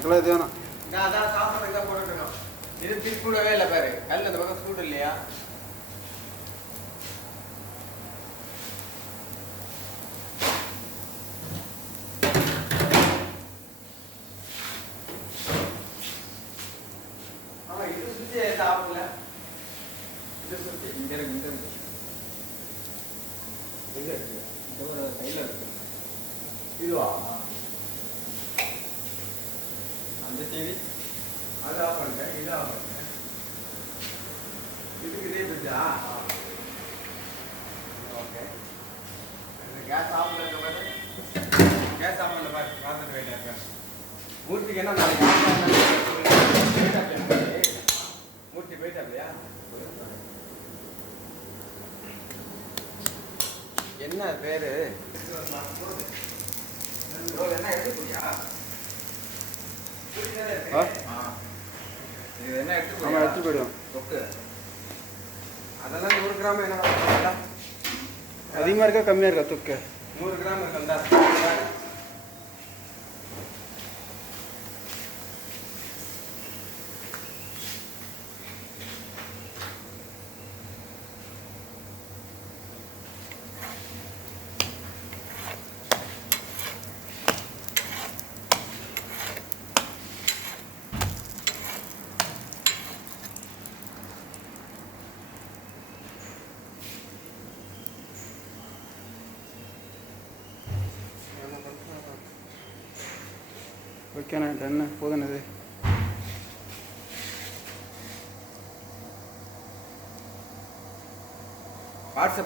அதுக்கெல்லாம் இது வேணும். நான் அதான் சாப்பிட்றதுக்கு தான் போட்டுருக்கோம். இது பிற்புடவே இல்லை பாரு, கல் அந்த பக்கம் சூடு இல்லையா? ஆமா, இது சுற்றி சாப்பிடல. இது சுற்றி இங்கே இருக்கு, இங்கே இருக்கு. எங்கே இருக்கு? இந்த ஒரு கையில் இருக்கு. இதுவா? அந்த டிவி அது ஆஃப் பண்ணிட்டேன், இது ஆஃப் பண்ணிட்டேன். இதுக்கு இதே பிரிட்ஜா? ஓகே. கேஸ் ஆஃப் பண்ண பாரு, கேஸ் ஆஃப் பண்ண பாரு, பார்த்துட்டு போயிட்டேன் இருக்கேன். மூர்த்திக்கு என்ன நாளைக்கு மூர்த்தி போயிட்டாப்லையா? என்ன பேரு? என்ன எடுத்துக்கியா? இது என்ன எடுத்து போயிடுவோம். தொக்கு அதெல்லாம் 100 கிராம் என்ன அதிகமாக இருக்கா கம்மியாக இருக்கா தொக்கு? 100 கிராம் இருக்குல்ல. ஓகேண்ணா, டன்னு போதும் இது.